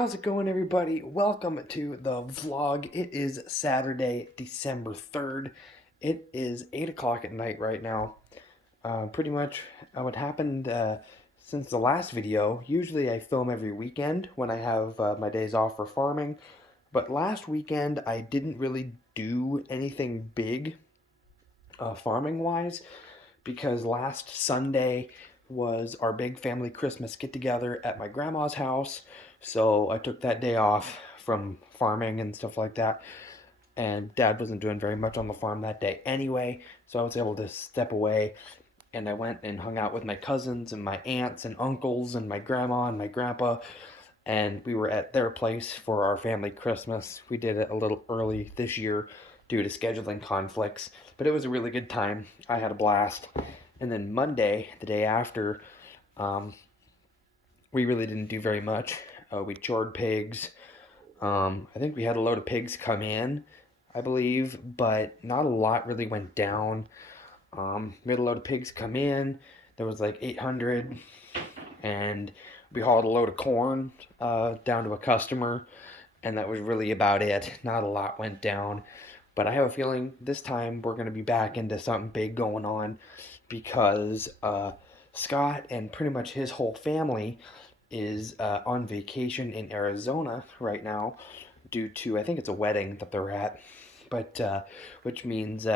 How's it going, everybody? Welcome to the vlog. It is Saturday, December 3rd. It is 8 o'clock at night right now. Pretty much what happened since the last video. Usually I film every weekend when I have my days off for farming. But last weekend I didn't really do anything big farming-wise because last Sunday was our big family Christmas get-together at my grandma's house. So I took that day off from farming and stuff like that. And Dad wasn't doing very much on the farm that day anyway. So I was able to step away. And I went and hung out with my cousins and my aunts and uncles and my grandma and my grandpa. And we were at their place for our family Christmas. We did it a little early this year due to scheduling conflicts. But it was a really good time. I had a blast. And then Monday, the day after, we really didn't do very much. We chored pigs. I think we had a load of pigs come in, I believe, but not a lot really went down. We had a load of pigs come in. There was like 800, and we hauled a load of corn down to a customer, and that was really about it. Not a lot went down, but I have a feeling this time we're going to be back into something big going on because Scott and pretty much his whole family is on vacation in Arizona right now due to, I think it's a wedding that they're at, but which means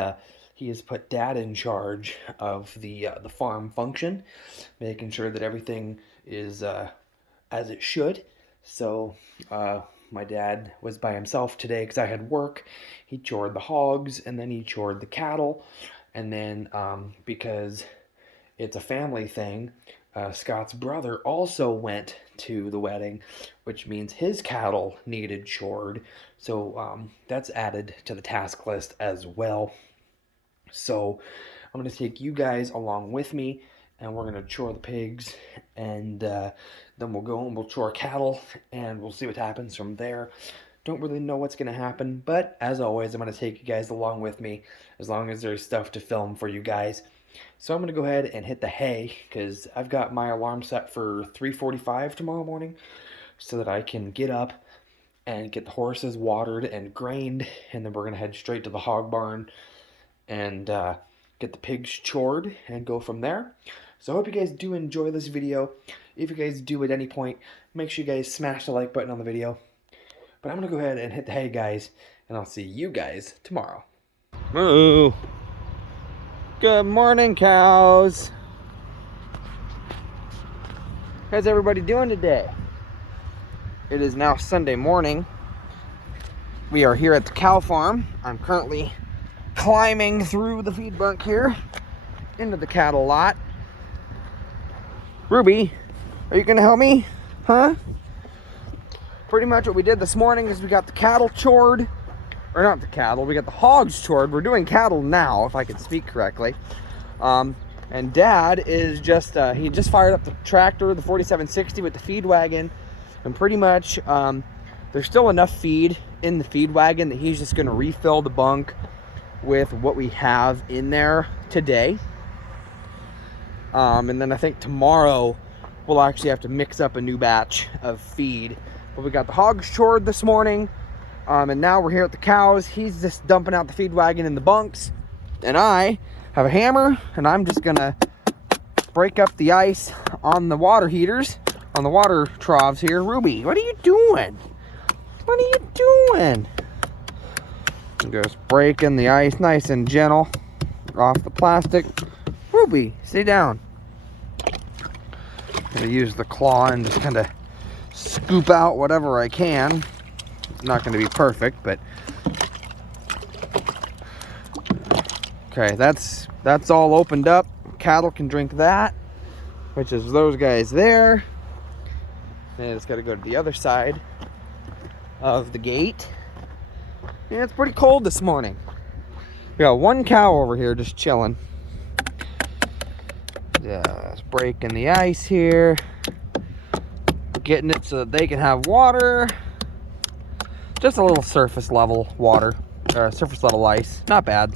he has put Dad in charge of the farm function, making sure that everything is as it should. So my dad was by himself today because I had work. He chored the hogs and then he chored the cattle, and then because it's a family thing, Scott's brother also went to the wedding, which means his cattle needed chored. So that's added to the task list as well. So I'm going to take you guys along with me, and we're going to chore the pigs, and then we'll go and we'll chore cattle, and we'll see what happens from there. Don't really know what's going to happen, but as always, I'm going to take you guys along with me as long as there's stuff to film for you guys. So I'm going to go ahead and hit the hay because I've got my alarm set for 3:45 tomorrow morning so that I can get up and get the horses watered and grained, and then we're going to head straight to the hog barn and get the pigs chored and go from there. So I hope you guys do enjoy this video. If you guys do at any point, make sure you guys smash the like button on the video. But I'm going to go ahead and hit the hay, guys, and I'll see you guys tomorrow. Moo! Good morning, cows. How's everybody doing today? It is now Sunday morning. We are here at the cow farm. I'm currently climbing through the feed bunk here into the cattle lot. Ruby, are you gonna help me? Huh? Pretty much what we did this morning is we got the cattle chored. Or not the cattle, we got the hogs chored. We're doing cattle now, if I can speak correctly. And Dad is just, he just fired up the tractor, the 4760 with the feed wagon. And pretty much, there's still enough feed in the feed wagon that he's just gonna refill the bunk with what we have in there today. And then I think tomorrow we'll actually have to mix up a new batch of feed. But we got the hogs chored this morning. And now we're here at the cows. He's just dumping out the feed wagon in the bunks. And I have a hammer, and I'm just gonna break up the ice on the water heaters, on the water troughs here. Ruby, what are you doing? What are you doing? I'm just breaking the ice nice and gentle off the plastic. Ruby, sit down. I'm gonna use the claw and just kind of scoop out whatever I can. Not going to be perfect, but okay, that's all opened up. Cattle can drink that, which is those guys there. And it's got to go to the other side of the gate. And it's pretty cold this morning. We got one cow over here just chilling. Just breaking the ice here, getting it so that they can have water. Just a little surface level water, or surface level ice. Not bad.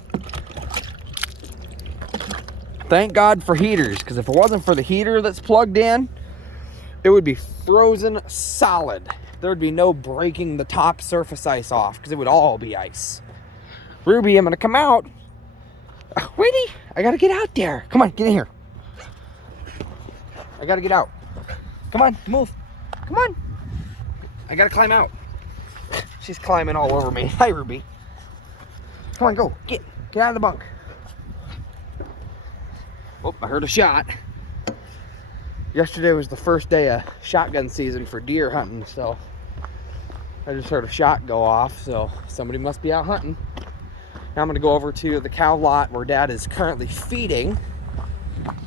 Thank God for heaters, because if it wasn't for the heater that's plugged in, it would be frozen solid. there would be no breaking the top surface ice off because it would all be ice. Ruby, I'm gonna come out. Waitie, I gotta get out there. Come on, get in here. I gotta get out. Come on, move. Come on. I gotta climb out. She's climbing all over me. Hi, Ruby. Come on, go. Get out of the bunk. Oh, I heard a shot. Yesterday was the first day of shotgun season for deer hunting, so I just heard a shot go off, so somebody must be out hunting. Now I'm gonna go over to the cow lot where Dad is currently feeding.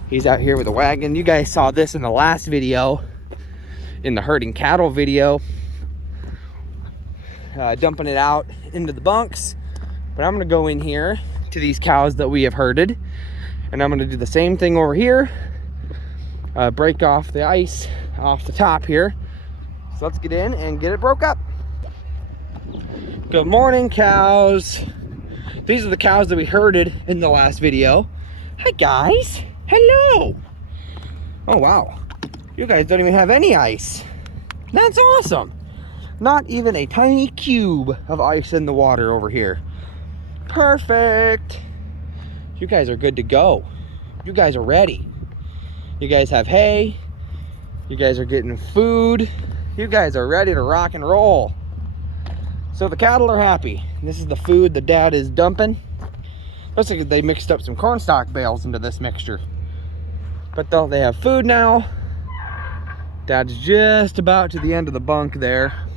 He's out here with a wagon. You guys saw this in the last video, in the herding cattle video, dumping it out into the bunks. But I'm gonna go in here to these cows that we have herded, and I'm gonna do the same thing over here. Break off the ice off the top here. So let's get in and get it broke up. Good morning, cows. These are the cows that we herded in the last video. Hi, guys. Hello. Oh, wow. You guys don't even have any ice. That's awesome. Not even a tiny cube of ice in the water over here. Perfect. You guys are good to go. You guys are ready. You guys have hay. You guys are getting food. You guys are ready to rock and roll. So the cattle are happy. This is the food that Dad is dumping. Looks like they mixed up some cornstalk bales into this mixture. But they have food now. Dad's just about to the end of the bunk there.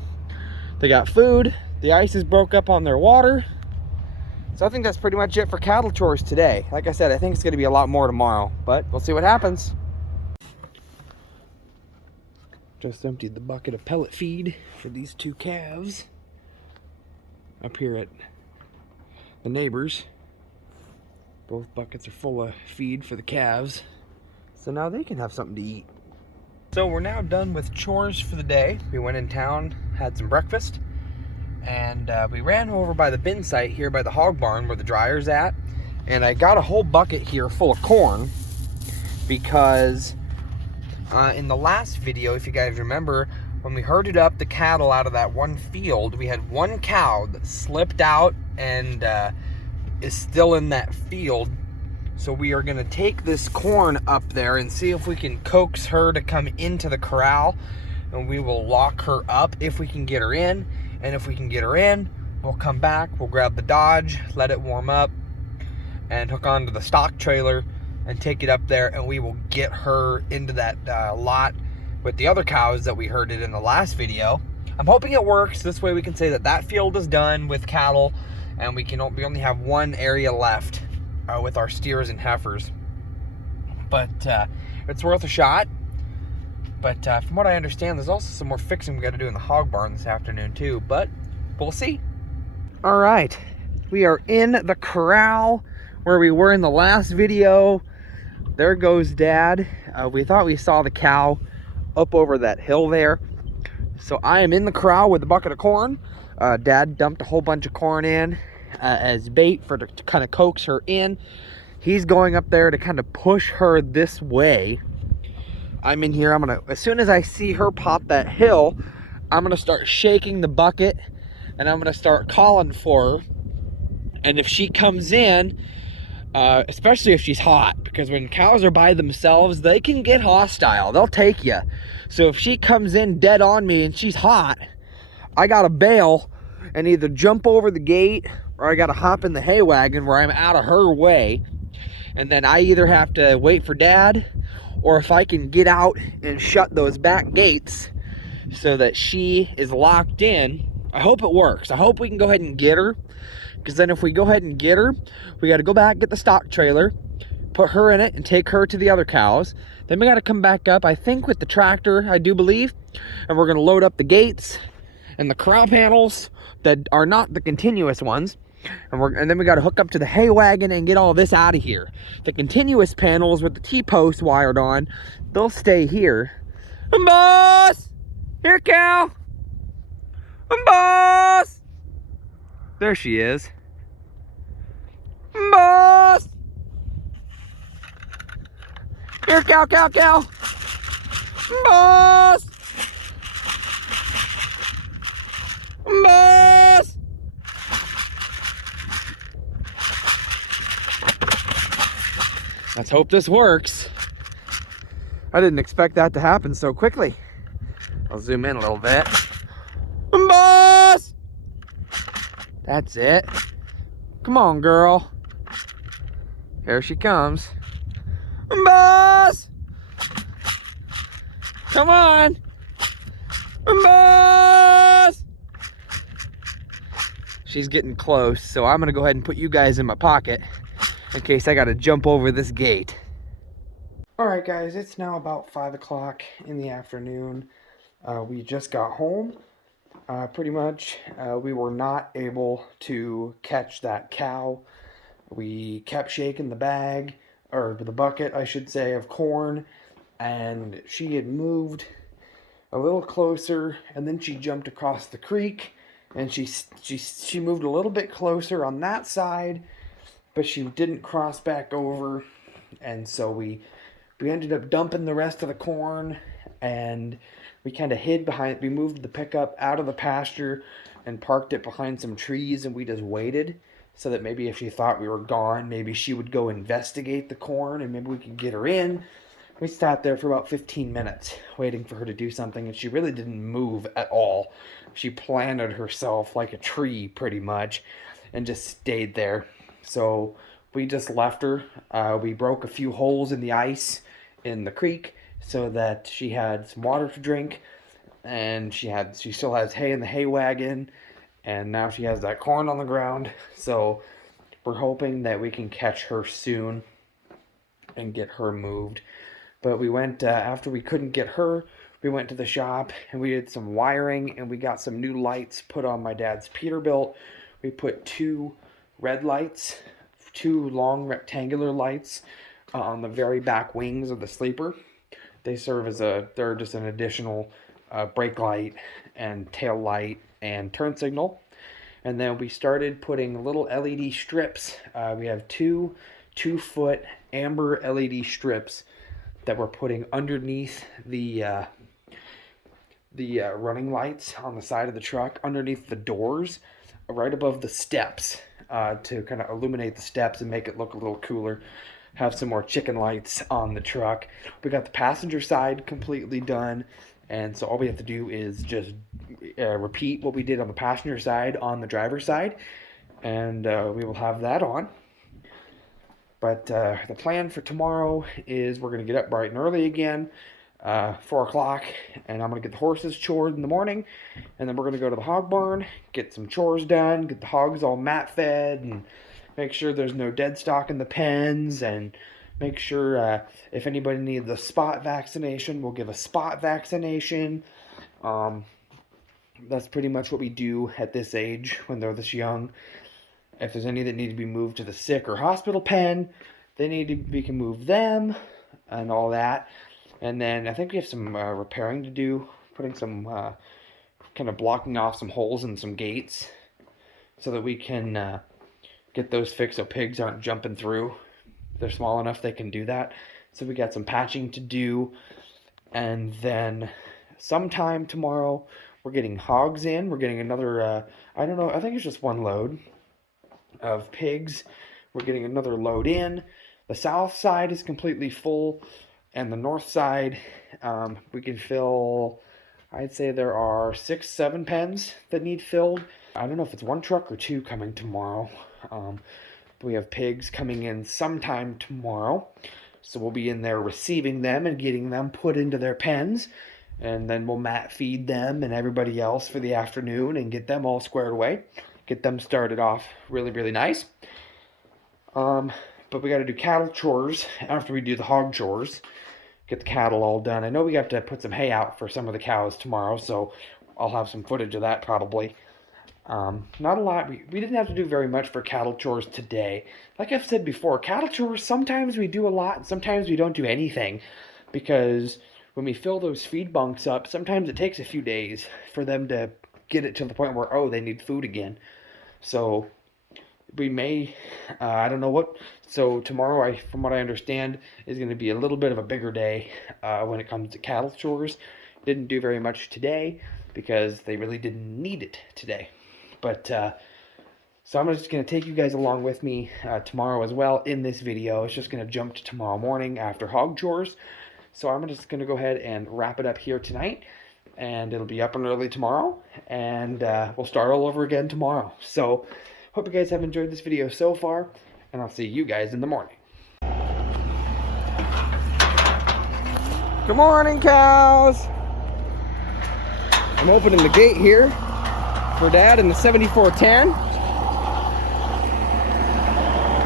They got food. The ice is broke up on their water. So I think that's pretty much it for cattle chores today. Like I said, I think it's going to be a lot more tomorrow, but we'll see what happens. Just emptied the bucket of pellet feed for these two calves up here at the neighbors. Both buckets are full of feed for the calves, so now they can have something to eat. So we're now done with chores for the day. We went in town, had some breakfast, and we ran over by the bin site here by the hog barn where the dryer's at, and I got a whole bucket here full of corn because in the last video, if you guys remember, when we herded up the cattle out of that one field, we had one cow that slipped out and is still in that field. So we are going to take this corn up there and see if we can coax her to come into the corral, and we will lock her up if we can get her in. And if we can get her in, we'll come back, we'll grab the Dodge, let it warm up, and hook onto the stock trailer and take it up there, and we will get her into that lot with the other cows that we herded in the last video. I'm hoping it works. This way we can say that that field is done with cattle, and we only have one area left with our steers and heifers. But it's worth a shot. But from what I understand, there's also some more fixing we got to do in the hog barn this afternoon too, but we'll see. All right, we are in the corral where we were in the last video. There goes Dad. We thought we saw the cow up over that hill there. So I am in the corral with a bucket of corn. Dad dumped a whole bunch of corn in as bait to kind of coax her in. He's going up there to kind of push her this way. I'm in here. As soon as I see her pop that hill, I'm gonna start shaking the bucket and I'm gonna start calling for her. And if she comes in, especially if she's hot, because when cows are by themselves, they can get hostile. They'll take you. So if she comes in dead on me and she's hot, I gotta bail and either jump over the gate or I gotta hop in the hay wagon where I'm out of her way. And then I either have to wait for Dad, or if I can get out and shut those back gates so that she is locked in. I hope it works. I hope we can go ahead and get her, because then if we go ahead and get her, we got to go back, get the stock trailer, put her in it, and take her to the other cows. Then we got to come back up, I think with the tractor, I do believe, and we're going to load up the gates and the corral panels that are not the continuous ones. And then we got to hook up to the hay wagon and get all this out of here. The continuous panels with the T-post wired on, they'll stay here. Boss! Here, cow! Boss! There she is. Boss! Here, cow, cow, cow! Boss! Let's hope this works. I didn't expect that to happen so quickly. I'll zoom in a little bit. Boss! That's it. Come on, girl. Here she comes. Boss! Come on! Boss! She's getting close, so I'm gonna go ahead and put you guys in my pocket in case I gotta jump over this gate. Alright guys, it's now about 5 o'clock in the afternoon. We just got home. Pretty much, we were not able to catch that cow. We kept shaking the bag, or the bucket, I should say, of corn, and she had moved a little closer, and then she jumped across the creek, and she moved a little bit closer on that side, but she didn't cross back over, and so we ended up dumping the rest of the corn, and we kind of hid behind. We moved the pickup out of the pasture and parked it behind some trees, and we just waited so that maybe if she thought we were gone, maybe she would go investigate the corn, and maybe we could get her in. We sat there for about 15 minutes waiting for her to do something, and she really didn't move at all. She planted herself like a tree, pretty much, and just stayed there. So we just left her. We broke a few holes in the ice in the creek so that she had some water to drink, and she still has hay in the hay wagon, and now she has that corn on the ground. So we're hoping that we can catch her soon and get her moved. But we went, after we couldn't get her, we went to the shop and we did some wiring, and we got some new lights put on my dad's Peterbilt. We put 2 red lights, 2 long rectangular lights on the very back wings of the sleeper. They serve as they're just an additional brake light and tail light and turn signal. And then we started putting little LED strips. We have 2 2-foot amber LED strips that we're putting underneath the running lights on the side of the truck, underneath the doors, right above the steps, to kind of illuminate the steps and make it look a little cooler. Have some more chicken lights on the truck. We got the passenger side completely done, and so all we have to do is just repeat what we did on the passenger side on the driver's side, and we will have that on. But the plan for tomorrow is we're going to get up bright and early again, 4 o'clock, and I'm going to get the horses chored in the morning, and then we're going to go to the hog barn, get some chores done, get the hogs all mat fed, and make sure there's no dead stock in the pens, and make sure if anybody needs a spot vaccination, we'll give a spot vaccination. That's pretty much what we do at this age when they're this young. If there's any that need to be moved to the sick or hospital pen, we can move them and all that. And then I think we have some repairing to do, putting some kind of blocking off some holes in some gates so that we can get those fixed so pigs aren't jumping through. If they're small enough, they can do that. So we got some patching to do. And then sometime tomorrow, we're getting hogs in. We're getting another, I don't know, I think it's just 1 load of pigs. We're getting another load in. The south side is completely full, and the north side, we can fill, I'd say there are 6, 7 pens that need filled. I don't know if it's 1 truck or 2 coming tomorrow. We have pigs coming in sometime tomorrow, so we'll be in there receiving them and getting them put into their pens, and then we'll mat feed them and everybody else for the afternoon and get them all squared away, get them started off really, really nice. But we got to do cattle chores after we do the hog chores, get the cattle all done. I know we have to put some hay out for some of the cows tomorrow, so I'll have some footage of that probably. Not a lot. We didn't have to do very much for cattle chores today. Like I've said before, cattle chores, sometimes we do a lot, and sometimes we don't do anything, because when we fill those feed bunks up, sometimes it takes a few days for them to get it to the point where, oh, they need food again. So we may, I don't know what, so tomorrow, from what I understand, is going to be a little bit of a bigger day when it comes to cattle chores. Didn't do very much today because they really didn't need it today. But So I'm just going to take you guys along with me tomorrow as well in this video. It's just going to jump to tomorrow morning after hog chores. So I'm just going to go ahead and wrap it up here tonight. And it'll be up and early tomorrow. And we'll start all over again tomorrow. So hope you guys have enjoyed this video so far. And I'll see you guys in the morning. Good morning, cows. I'm opening the gate here for Dad in the 7410.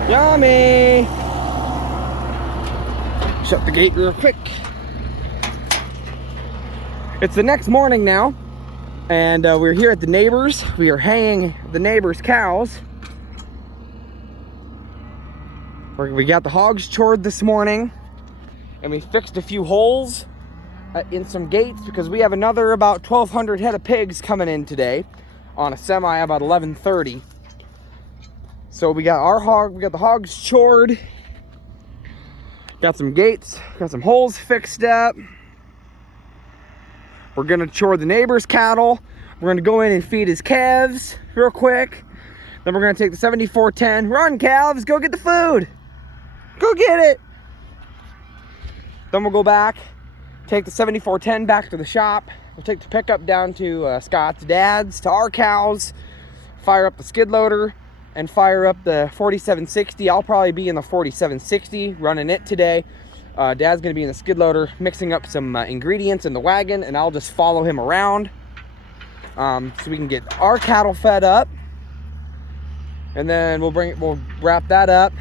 Yummy! Shut the gate real quick. It's the next morning now, and we're here at the neighbors. We are haying the neighbors' cows. We got the hogs chored this morning, and we fixed a few holes in some gates because we have another about 1,200 head of pigs coming in today on a semi about 11:30. So we got the hogs chored, got some gates, got some holes fixed up. We're gonna chore the neighbor's cattle. We're gonna go in and feed his calves real quick. Then we're gonna take the 7410. Run, calves, go get the food. Go get it. Then we'll go back, take the 7410 back to the shop. We'll take the pickup down to Scott's dad's, to our cows, fire up the skid loader, and fire up the 4760. I'll probably be in the 4760 running it today. Dad's gonna be in the skid loader mixing up some ingredients in the wagon, and I'll just follow him around so we can get our cattle fed up. And then we'll wrap that up.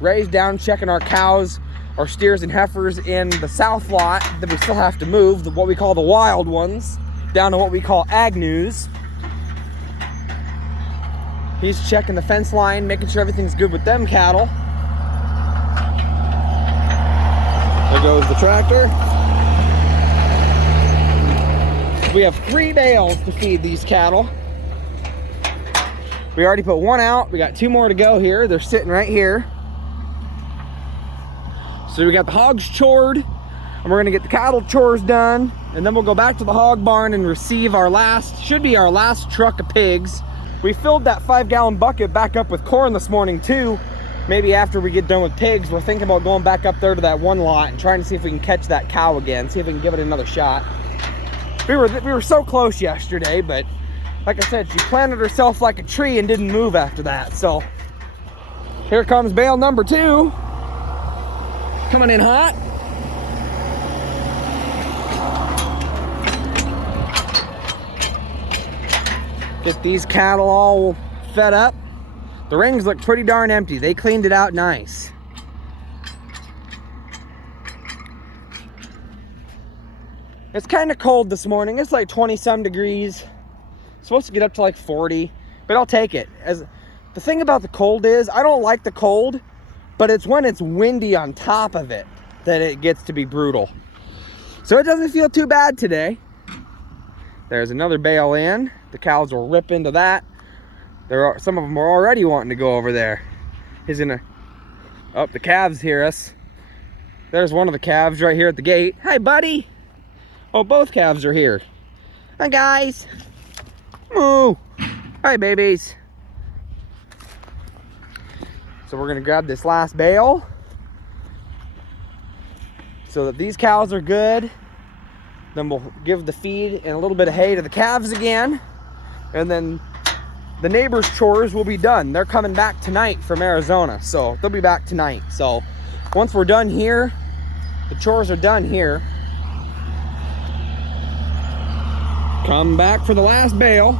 Ray's down checking our cows, our steers and heifers in the south lot that we still have to move, what we call the wild ones, down to what we call Agnews. He's checking the fence line, making sure everything's good with them cattle. There goes the tractor. We have 3 bales to feed these cattle. We already put 1 out. We got 2 more to go here. They're sitting right here. So we got the hogs chored, and we're gonna get the cattle chores done, and then we'll go back to the hog barn and receive our last truck of pigs. We filled that 5-gallon bucket back up with corn this morning too. Maybe after we get done with pigs, we're thinking about going back up there to that one lot and trying to see if we can catch that cow again, see if we can give it another shot. We were so close yesterday, but like I said, she planted herself like a tree and didn't move after that. So here comes bale number 2. Coming in hot. Get these cattle all fed up. The rings look pretty darn empty. They cleaned it out nice. It's kind of cold this morning. It's like 20-some degrees. It's supposed to get up to like 40, but I'll take it. The thing about the cold is, I don't like the cold, but it's when it's windy on top of it that it gets to be brutal. So it doesn't feel too bad today. There's another bale in. The cows will rip into that. Some of them are already wanting to go over there. Oh, the calves hear us. There's one of the calves right here at the gate. Hi, buddy. Oh, both calves are here. Hi, guys. Moo. Hi, babies. So we're gonna grab this last bale so that these cows are good. Then we'll give the feed and a little bit of hay to the calves again. And then the neighbors' chores will be done. They're coming back tonight from Arizona, so they'll be back tonight. So once we're done here, the chores are done here. Come back for the last bale.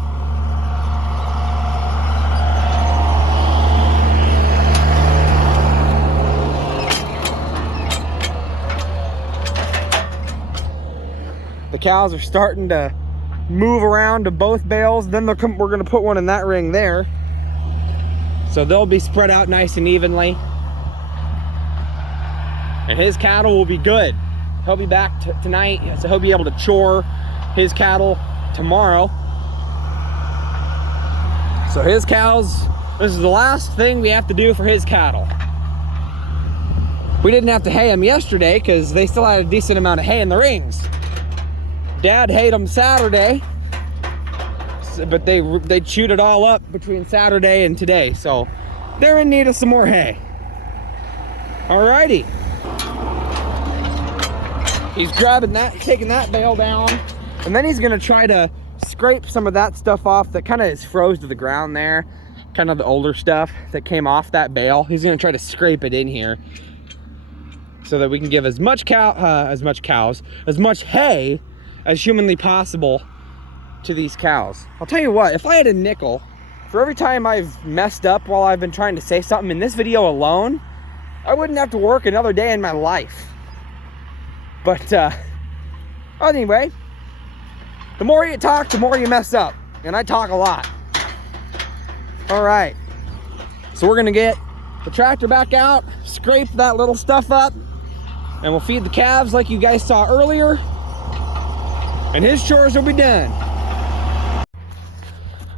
The cows are starting to move around to both bales. Then we're going to put one in that ring there. So they'll be spread out nice and evenly. And his cattle will be good. He'll be back tonight, so he'll be able to chore his cattle tomorrow. So his cows, this is the last thing we have to do for his cattle. We didn't have to hay them yesterday because they still had a decent amount of hay in the rings. Dad hayed them Saturday, but they chewed it all up between Saturday and today, so they're in need of some more hay. Alrighty. He's grabbing that, taking that bale down, and then he's gonna try to scrape some of that stuff off that kind of is froze to the ground there, kind of the older stuff that came off that bale. He's gonna try to scrape it in here so that we can give as much hay as humanly possible to these cows. I'll tell you what, if I had a nickel for every time I've messed up while I've been trying to say something in this video alone, I wouldn't have to work another day in my life. But anyway, the more you talk, the more you mess up. And I talk a lot. All right. So we're gonna get the tractor back out, scrape that little stuff up, and we'll feed the calves like you guys saw earlier. And his chores will be done.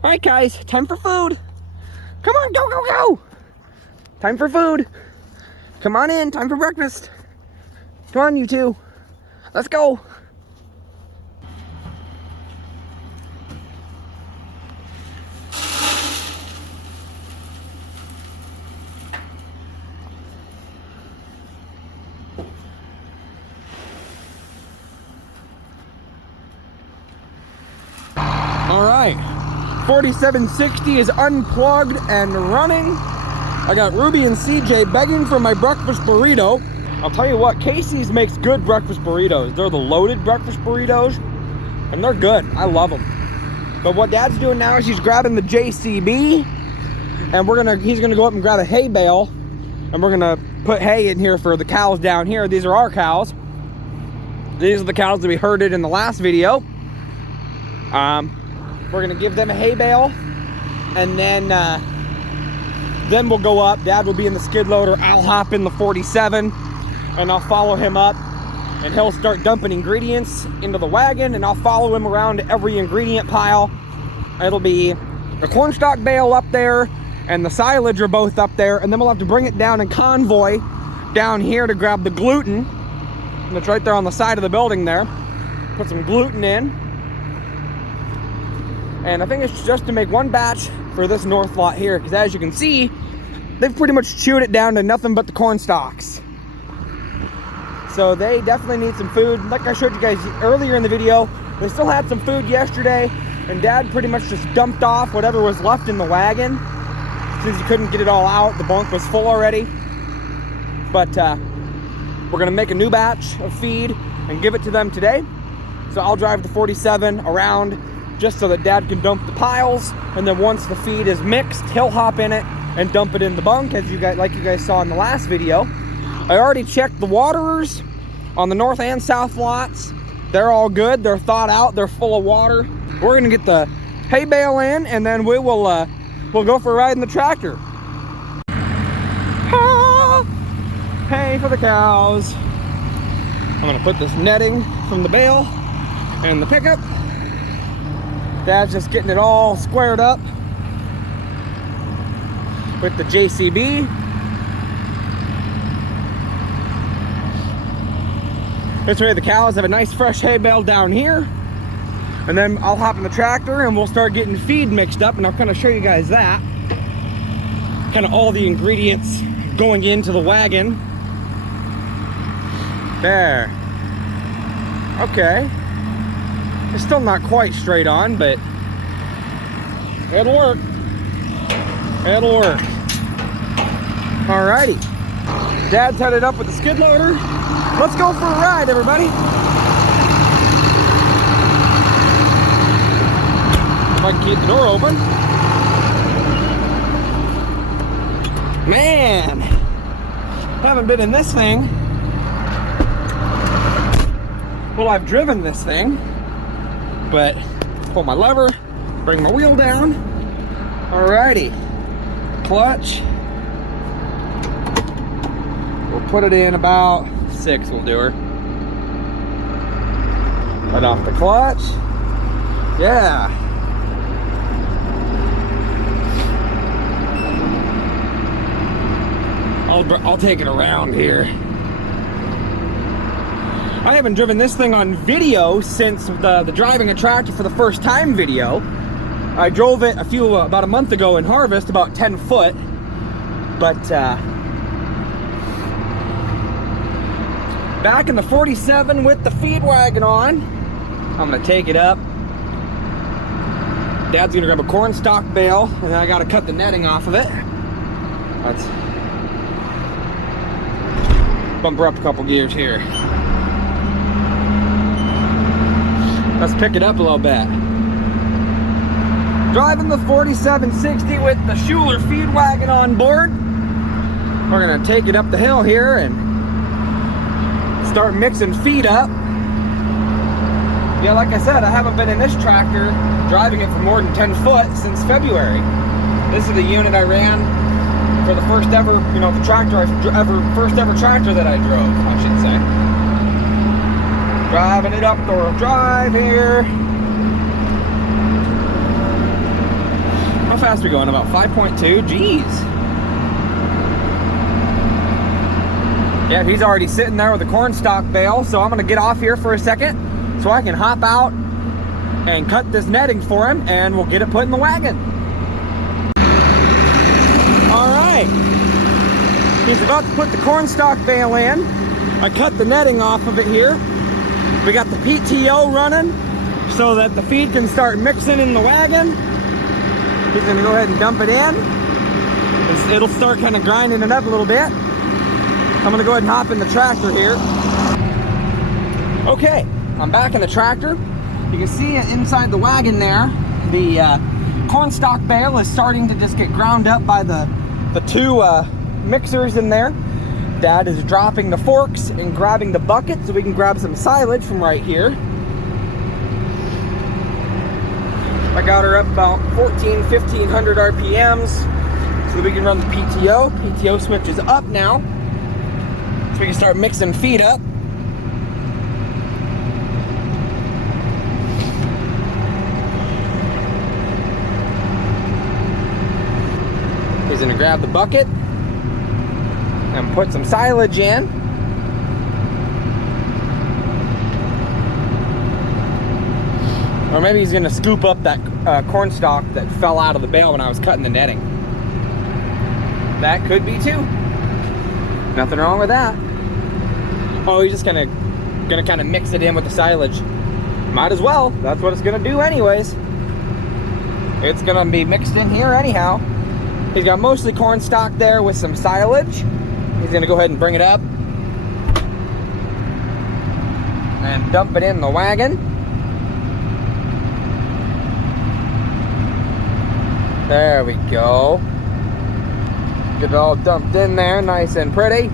All right, guys, time for food. Come on, go, go, go. Time for food. Come on in, time for breakfast. Come on, you two. Let's go. All right, 4760 is unplugged and running. I got Ruby and CJ begging for my breakfast burrito. I'll tell you what, Casey's makes good breakfast burritos. They're the loaded breakfast burritos, and they're good. I love them. But what Dad's doing now is he's grabbing the JCB, and he's gonna go up and grab a hay bale, and we're gonna put hay in here for the cows down here. These are our cows. These are the cows that we herded in the last video. We're gonna give them a hay bale, and then we'll go up. Dad will be in the skid loader. I'll hop in the 47, and I'll follow him up, and he'll start dumping ingredients into the wagon, and I'll follow him around every ingredient pile. It'll be the cornstalk bale up there, and the silage are both up there, and then we'll have to bring it down in convoy down here to grab the gluten. And it's right there on the side of the building there. Put some gluten in. And I think it's just to make one batch for this north lot here, because as you can see, they've pretty much chewed it down to nothing but the corn stalks. So they definitely need some food. Like I showed you guys earlier in the video, they still had some food yesterday, and Dad pretty much just dumped off whatever was left in the wagon. Since he couldn't get it all out, the bunk was full already. But we're gonna make a new batch of feed and give it to them today. So I'll drive the 47 around just so that Dad can dump the piles, and then once the feed is mixed, he'll hop in it and dump it in the bunk, as you guys saw in the last video. I already checked the waterers on the north and south lots. They're all good. They're thawed out. They're full of water. We're gonna get the hay bale in, and then we'll go for a ride in the tractor. Ah, hay for the cows. I'm gonna put this netting from the bale in the pickup. Dad's just getting it all squared up with the JCB. This way the cows have a nice fresh hay bale down here. And then I'll hop in the tractor and we'll start getting feed mixed up, and I'll kind of show you guys that. Kind of all the ingredients going into the wagon. There. Okay. It's still not quite straight on, but it'll work. It'll work. Alrighty. Dad's headed up with the skid loader. Let's go for a ride, everybody. If I can keep the door open. Man, haven't been in this thing. Well, I've driven this thing. But pull my lever, bring my wheel down. Alrighty, clutch. We'll put it in about 6, we'll do her. Let off the clutch. Yeah. I'll take it around here. I haven't driven this thing on video since the driving a tractor for the first time video. I drove it about a month ago in harvest, about 10 foot, but back in the 47 with the feed wagon on. I'm gonna take it up. Dad's gonna grab a corn stalk bale, and then I gotta cut the netting off of it. Let's bump her up a couple gears here. Let's pick it up a little bit. Driving the 4760 with the Schuler feed wagon on board. We're gonna take it up the hill here and start mixing feed up. Yeah, like I said, I haven't been in this tractor driving it for more than 10 foot since February. This is the unit I ran for the first ever, the tractor first ever tractor that I drove, I should say. Driving it up the drive here. How fast are we going? About 5.2? Jeez. Yeah, he's already sitting there with a corn stalk bale, so I'm gonna get off here for a second so I can hop out and cut this netting for him, and we'll get it put in the wagon. All right. He's about to put the corn stalk bale in. I cut the netting off of it here. We got the PTO running so that the feed can start mixing in the wagon. He's gonna go ahead and dump it in. It'll start kind of grinding it up a little bit. I'm gonna go ahead and hop in the tractor here. Okay, I'm back in the tractor. You can see inside the wagon there, the corn stalk bale is starting to just get ground up by the two mixers in there. Dad is dropping the forks and grabbing the bucket so we can grab some silage from right here. I got her up about 1,500 RPMs so that we can run the PTO. PTO switch is up now, so we can start mixing feed up. He's gonna grab the bucket and put some silage in. Or maybe he's gonna scoop up that corn stalk that fell out of the bale when I was cutting the netting. That could be too. Nothing wrong with that. Oh, he's just gonna kind of mix it in with the silage. Might as well. That's what it's gonna do anyways. It's gonna be mixed in here anyhow. He's got mostly corn stalk there with some silage. He's gonna go ahead and bring it up and dump it in the wagon. There we go. Get it all dumped in there, nice and pretty.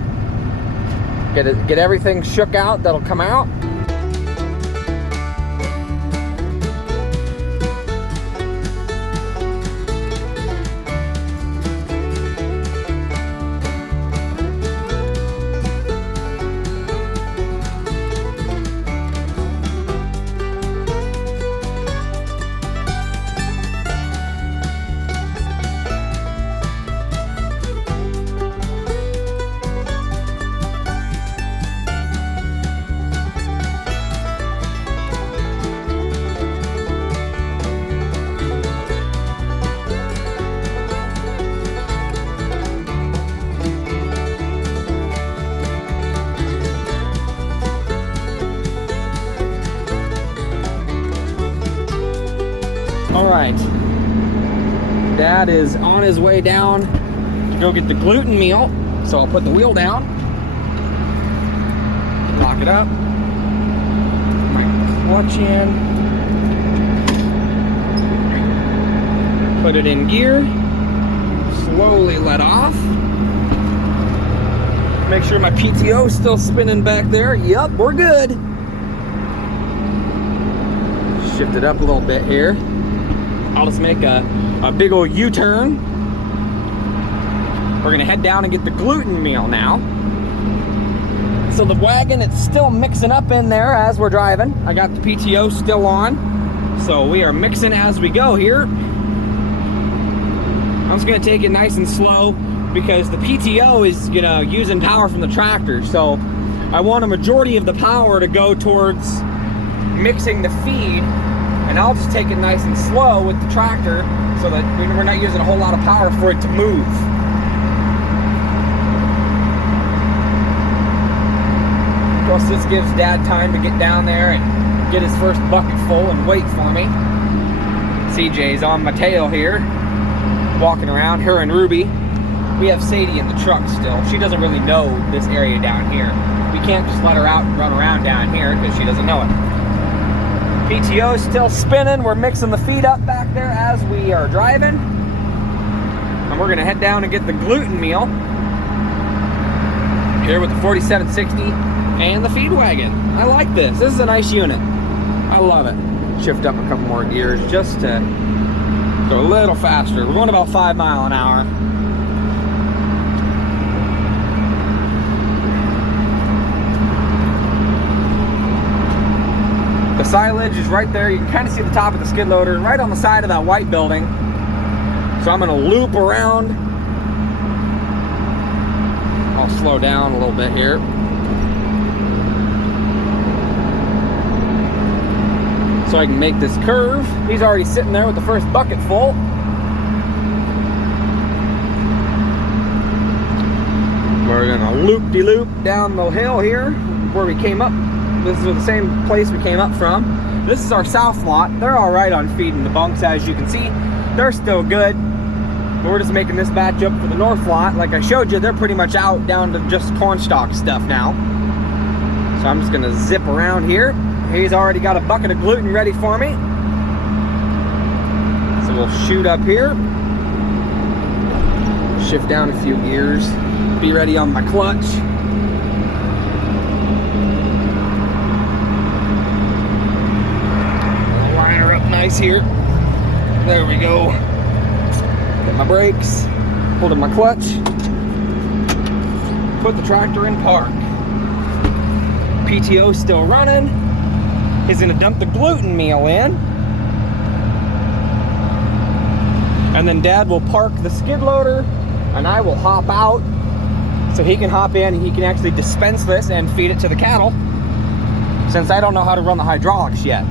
Get everything shook out that'll come out. Alright, Dad is on his way down to go get the gluten meal, so I'll put the wheel down, lock it up, my clutch in, put it in gear, slowly let off, make sure my PTO is still spinning back there. Yup, we're good. Shift it up a little bit here. I'll just make a big old U-turn. We're gonna head down and get the gluten meal now. So the wagon, it's still mixing up in there as we're driving. I got the PTO still on. So we are mixing as we go here. I'm just gonna take it nice and slow because the PTO is, using power from the tractor. So I want a majority of the power to go towards mixing the feed and I'll just take it nice and slow with the tractor so that we're not using a whole lot of power for it to move. Of course, this gives Dad time to get down there and get his first bucket full and wait for me. CJ's on my tail here, walking around, her and Ruby. We have Sadie in the truck still. She doesn't really know this area down here. We can't just let her out and run around down here because she doesn't know it. PTO is still spinning. We're mixing the feed up back there as we are driving. And we're gonna head down and get the gluten meal here with the 4760 and the feed wagon. I like this. This is a nice unit. I love it. Shift up a couple more gears just to go a little faster. We're going about 5 miles an hour. The silage is right there. You can kind of see the top of the skid loader right on the side of that white building. So I'm going to loop around. I'll slow down a little bit here. So I can make this curve. He's already sitting there with the first bucket full. We're gonna loop-de-loop down the hill here where we came up. This is the same place we came up from. This is our south lot. They're all right on feeding the bunks, as you can see. They're still good. But we're just making this batch up for the north lot. Like I showed you, they're pretty much out down to just corn stalk stuff now. So I'm just gonna zip around here. He's already got a bucket of gluten ready for me. So we'll shoot up here. Shift down a few gears. Be ready on my clutch. I'll line her up nice here. There we go. Get my brakes. Holding my clutch. Put the tractor in park. PTO still running. He's gonna dump the gluten meal in. And then Dad will park the skid loader and I will hop out so he can hop in and he can actually dispense this and feed it to the cattle, since I don't know how to run the hydraulics yet.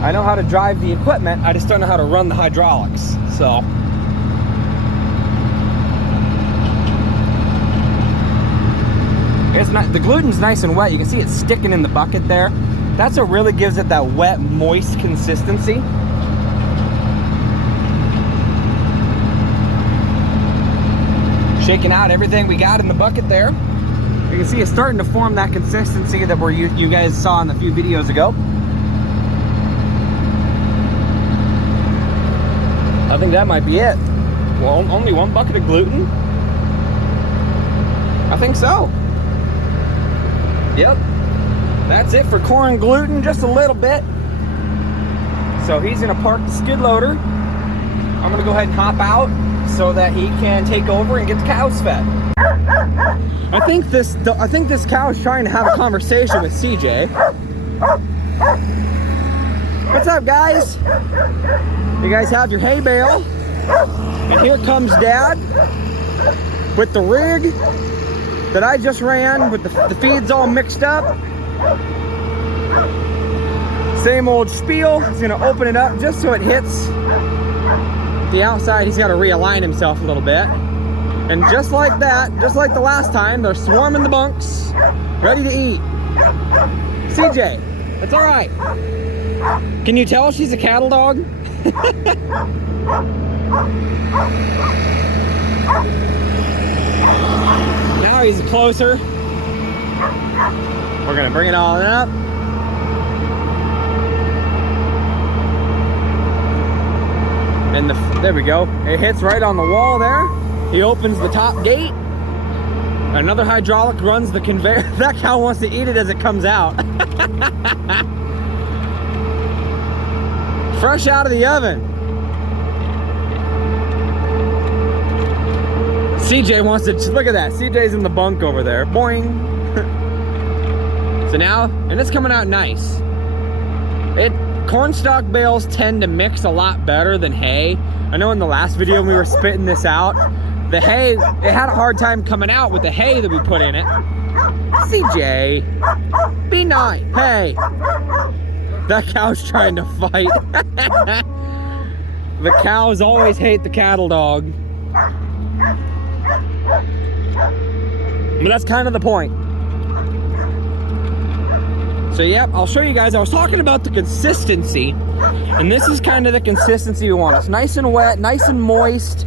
I know how to drive the equipment, I just don't know how to run the hydraulics. So it's not, the gluten's nice and wet. You can see it sticking in the bucket there. That's what really gives it that wet, moist consistency. Shaking out everything we got in the bucket there. You can see it's starting to form that consistency that you guys saw in a few videos ago. I think that might be it. Well, only one bucket of gluten? I think so. Yep. That's it for corn gluten, just a little bit. So he's gonna park the skid loader. I'm gonna go ahead and hop out so that he can take over and get the cows fed. I think this cow is trying to have a conversation with CJ. What's up, guys? You guys have your hay bale. And here comes Dad with the rig that I just ran with the feeds all mixed up. Same old spiel. He's gonna open it up just so it hits the outside. He's got to realign himself a little bit. And just like that, just like the last time, they're swarming the bunks, ready to eat. CJ, that's all right. Can you tell she's a cattle dog? Now he's closer. We're gonna bring it all up. And there we go. It hits right on the wall there. He opens the top gate. Another hydraulic runs the conveyor. That cow wants to eat it as it comes out. Fresh out of the oven. CJ wants to, look at that. CJ's in the bunk over there. Boing. So now, and it's coming out nice. Corn stalk bales tend to mix a lot better than hay. I know in the last video when we were spitting this out, the hay, it had a hard time coming out with the hay that we put in it. CJ, be nice. Hey, That cow's trying to fight. The cows always hate the cattle dog. But that's kind of the point. So yep, I'll show you guys. I was talking about the consistency, and this is kind of the consistency we want. It's nice and wet, nice and moist.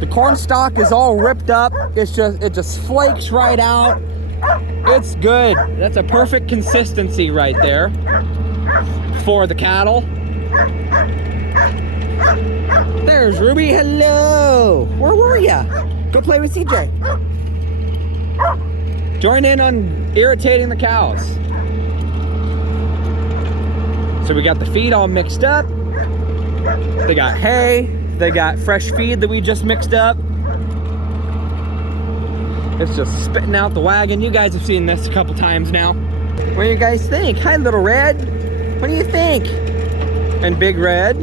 The corn stalk is all ripped up. It just flakes right out. It's good. That's a perfect consistency right there for the cattle. There's Ruby. Hello. Where were ya? Go play with CJ. Join in on irritating the cows. So we got the feed all mixed up. They got hay. They got fresh feed that we just mixed up. It's just spitting out the wagon. You guys have seen this a couple times now. What do you guys think? Hi, Little Red. What do you think? And Big Red.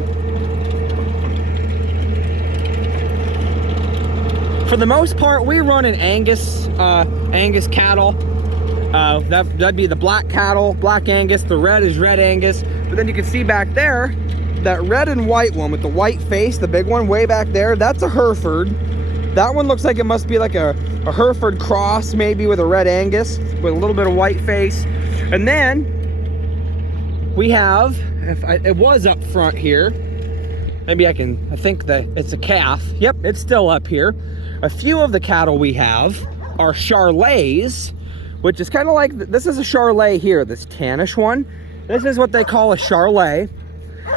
For the most part, we run an Angus cattle. That'd be the black cattle, black Angus. The red is red Angus. But then you can see back there, that red and white one with the white face, the big one way back there, that's a Hereford. That one looks like it must be like a Hereford cross, maybe with a red Angus, with a little bit of white face. And then we have, it was up front here. Maybe I think that it's a calf. Yep, it's still up here. A few of the cattle we have are Charolais, which is kind of like, this is a Charolais here, this tannish one. This is what they call a Charolais.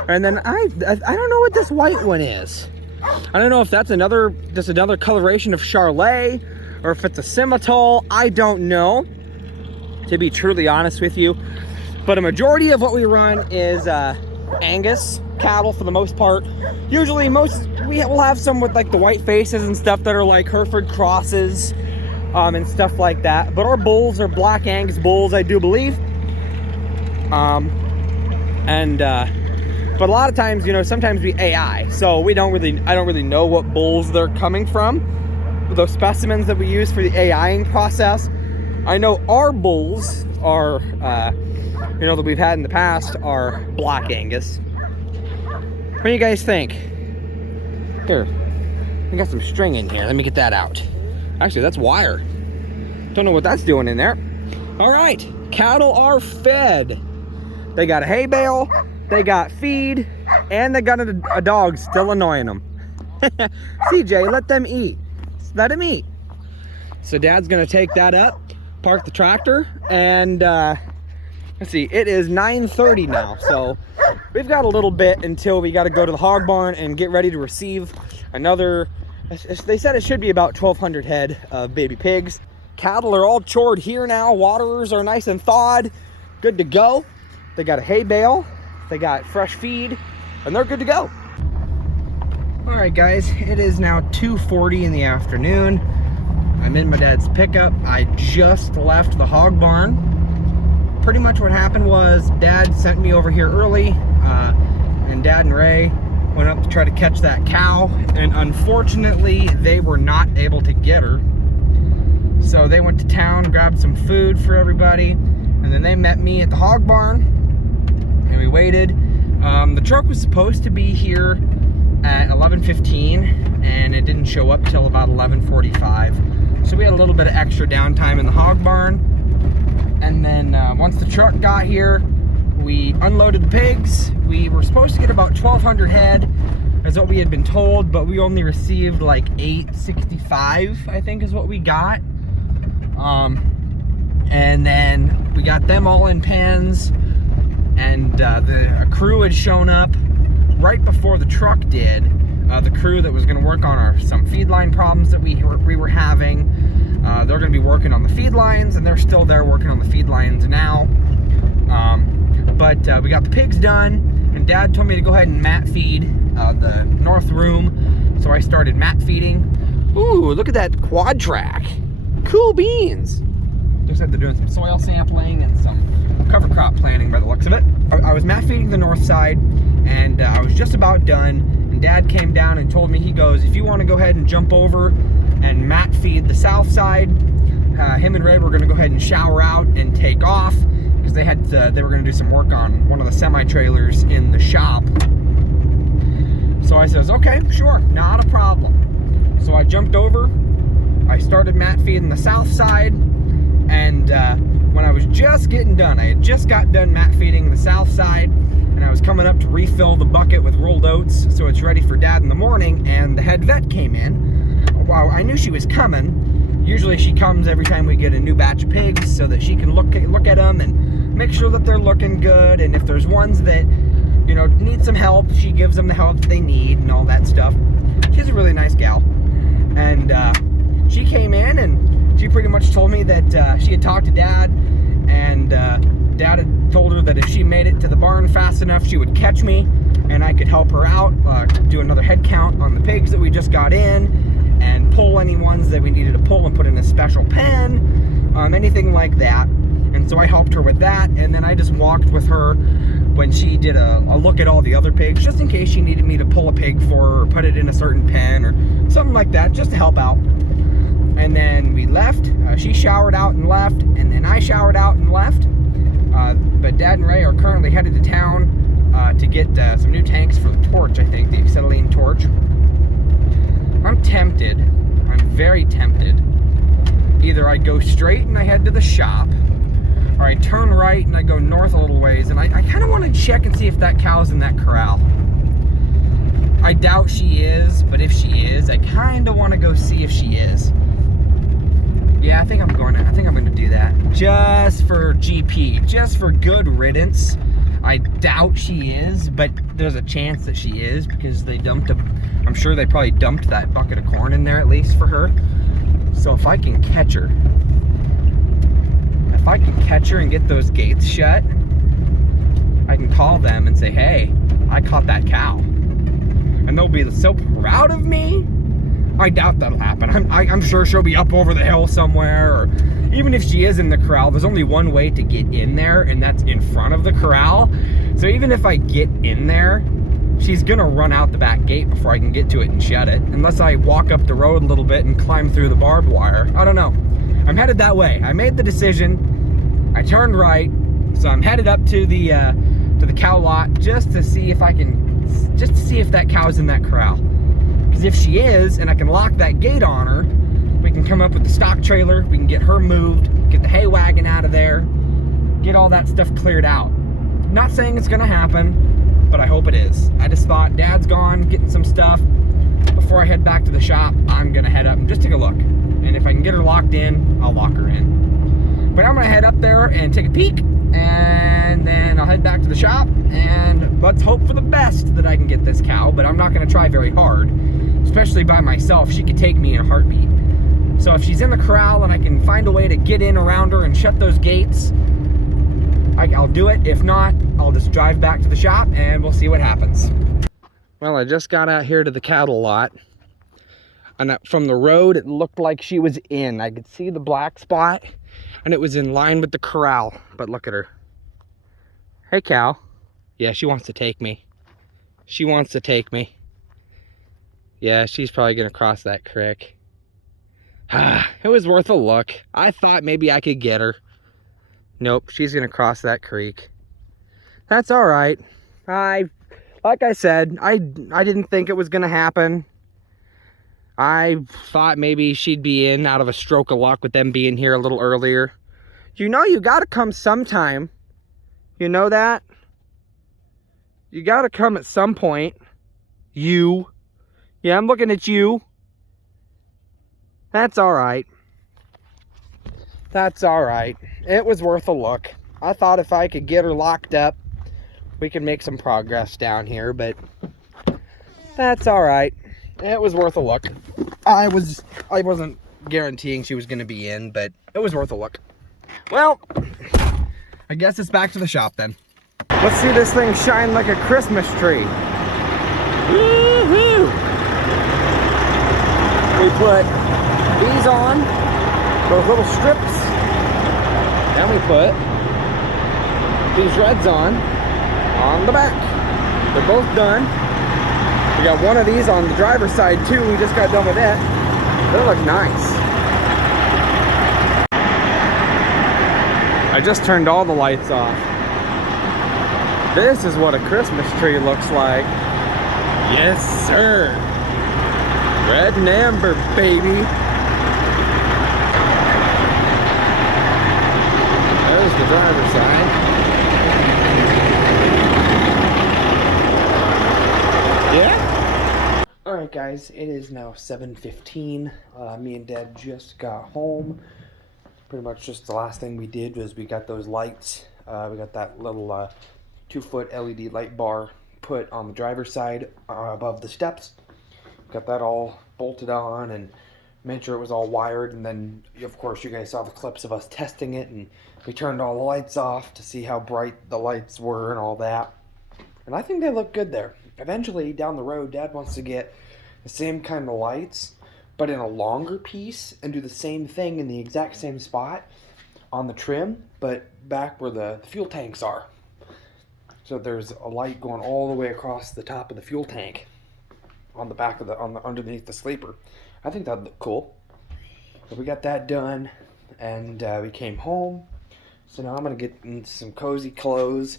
And then I don't know what this white one is. I don't know if that's just another coloration of Charolais, or if it's a Simmental. I don't know, to be truly honest with you. But a majority of what we run is Angus cattle for the most part. Usually we'll have some with like the white faces and stuff that are like Hereford crosses and stuff like that. But our bulls are black Angus bulls, I do believe. But a lot of times, you know, sometimes we AI, so I don't really know what bulls they're coming from. Those specimens that we use for the AIing process, I know our bulls are, you know, that we've had in the past are black Angus. What do you guys think? Here, we got some string in here. Let me get that out. Actually, that's wire. Don't know what that's doing in there. All right, cattle are fed. They got a hay bale, they got feed, and they got a dog still annoying them. CJ, let them eat. Let him eat. So Dad's gonna take that up, park the tractor, and let's see, it is 9:30 now, so we've got a little bit until we got to go to the hog barn and get ready to receive another, they said it should be about 1,200 head of baby pigs. Cattle are all chored here now. Waterers are nice and thawed, good to go. They got a hay bale, they got fresh feed, and they're good to go. All right, guys, it is now 2:40 in the afternoon. I'm in my dad's pickup. I just left the hog barn. Pretty much what happened was Dad sent me over here early, and Dad and Ray went up to try to catch that cow, and unfortunately they were not able to get her. So they went to town, grabbed some food for everybody, and then they met me at the hog barn, and we waited. The truck was supposed to be here at 11:15, and it didn't show up till about 11:45. So we had a little bit of extra downtime in the hog barn. And then once the truck got here, we unloaded the pigs. We were supposed to get about 1,200 head, is what we had been told, but we only received like 865, I think is what we got. And then we got them all in pens, and a crew had shown up right before the truck did. The crew that was going to work on some feed line problems that we were having. They're going to be working on the feed lines, and they're still there working on the feed lines now. But we got the pigs done, and Dad told me to go ahead and mat feed the north room. So I started mat feeding. Ooh, look at that quad track. Cool beans. Looks like they're doing some soil sampling and some cover crop planting by the looks of it. I was mat feeding the north side, and I was just about done, and Dad came down and told me, he goes, if you want to go ahead and jump over and mat feed the south side, him and Ray were going to go ahead and shower out and take off, because they were going to do some work on one of the semi-trailers in the shop. So I says, okay, sure, not a problem. So I jumped over, I started mat feeding the south side, and when I was just getting done, I had just got done mat feeding the south side, and I was coming up to refill the bucket with rolled oats so it's ready for Dad in the morning, and the head vet came in. Well, I knew she was coming. Usually she comes every time we get a new batch of pigs so that she can look at them and make sure that they're looking good, and if there's ones that, you know, need some help, she gives them the help they need and all that stuff. She's a really nice gal. And she came in and she pretty much told me that she had talked to Dad, and Dad had told her that if she made it to the barn fast enough, she would catch me and I could help her out, do another head count on the pigs that we just got in, and pull any ones that we needed to pull and put in a special pen, anything like that. And so I helped her with that, and then I just walked with her when she did a look at all the other pigs, just in case she needed me to pull a pig for her or put it in a certain pen or something like that, just to help out. And then we left. She showered out and left, and then I showered out and left. But Dad and Ray are currently headed to town to get some new tanks for the torch, I think, the acetylene torch. I'm tempted. I'm very tempted. Either I go straight and I head to the shop, or I turn right and I go north a little ways, and I kind of want to check and see if that cow's in that corral. I doubt she is, but if she is, I kind of want to go see if she is. Yeah, I think I'm going to do that. Just for GP, just for good riddance. I doubt she is, but there's a chance that she is, because they dumped I'm sure they probably dumped that bucket of corn in there at least for her. So if I can catch her, and get those gates shut, I can call them and say, hey, I caught that cow. And they'll be so proud of me. I doubt that'll happen. I'm sure she'll be up over the hill somewhere, or even if she is in the corral, there's only one way to get in there, and that's in front of the corral. So even if I get in there, she's gonna run out the back gate before I can get to it and shut it, unless I walk up the road a little bit and climb through the barbed wire. I don't know. I'm headed that way. I made the decision. I turned right, so I'm headed up to the cow lot just to see if that cow's in that corral. Because if she is, and I can lock that gate on her, we can come up with the stock trailer, we can get her moved, get the hay wagon out of there, get all that stuff cleared out. Not saying it's gonna happen, but I hope it is. I just thought Dad's gone getting some stuff. Before I head back to the shop, I'm gonna head up and just take a look. And if I can get her locked in, I'll lock her in. But I'm gonna head up there and take a peek, and then I'll head back to the shop, and let's hope for the best that I can get this cow, but I'm not gonna try very hard, especially by myself. She could take me in a heartbeat. So if she's in the corral and I can find a way to get in around her and shut those gates, I'll do it. If not, I'll just drive back to the shop and we'll see what happens. Well, I just got out here to the cattle lot, and from the road it looked like she was in. I could see the black spot, and it was in line with the corral. But look at her. Hey, cow. Yeah, she wants to take me. She wants to take me. Yeah, she's probably gonna cross that creek. It was worth a look. I thought maybe I could get her. Nope, she's gonna cross that creek. That's all right. Like I said, I didn't think it was gonna happen. I thought maybe she'd be in out of a stroke of luck with them being here a little earlier. You know, you gotta come sometime. You know that? You gotta come at some point. You. Yeah, I'm looking at you. That's all right. That's all right. It was worth a look. I thought if I could get her locked up, we could make some progress down here, but that's all right. It was worth a look. I wasn't guaranteeing she was going to be in, but it was worth a look. Well, I guess it's back to the shop then. Let's see this thing shine like a Christmas tree. Woohoo! We put these on, those little strips. Then we put these reds on the back. They're both done. We got one of these on the driver's side too. We just got done with it. They look nice. I just turned all the lights off. This is what a Christmas tree looks like. Yes, sir. Red and amber, baby. There's the driver's side. Yeah? Alright guys, it is now 7:15. Me and Dad just got home. Pretty much just the last thing we did was we got those lights. We got that little 2-foot LED light bar put on the driver's side above the steps. Got that all bolted on and made sure it was all wired, and then of course you guys saw the clips of us testing it, and we turned all the lights off to see how bright the lights were and all that. And I think they look good there. Eventually down the road, Dad wants to get the same kind of lights but in a longer piece and do the same thing in the exact same spot on the trim, but back where the fuel tanks are. So there's a light going all the way across the top of the fuel tank on the back of underneath the sleeper. I think that'd look cool. So we got that done, and we came home. So now I'm gonna get into some cozy clothes,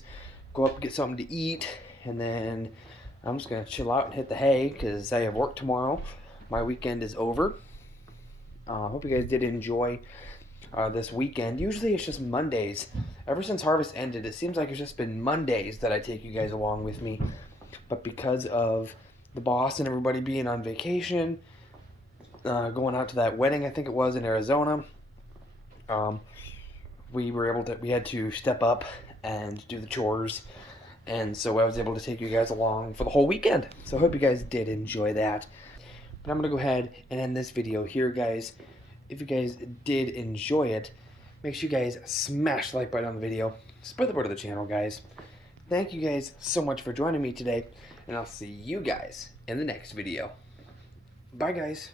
go up and get something to eat, and then I'm just gonna chill out and hit the hay because I have work tomorrow. My weekend is over. Hope you guys did enjoy this weekend. Usually it's just Mondays. Ever since harvest ended, it seems like it's just been Mondays that I take you guys along with me. But because of the boss and everybody being on vacation, going out to that wedding, I think it was in Arizona, we had to step up and do the chores. And so I was able to take you guys along for the whole weekend. So I hope you guys did enjoy that. But I'm going to go ahead and end this video here, guys. If you guys did enjoy it, make sure you guys smash the like button on the video. Spread the word of the channel, guys. Thank you guys so much for joining me today, and I'll see you guys in the next video. Bye, guys.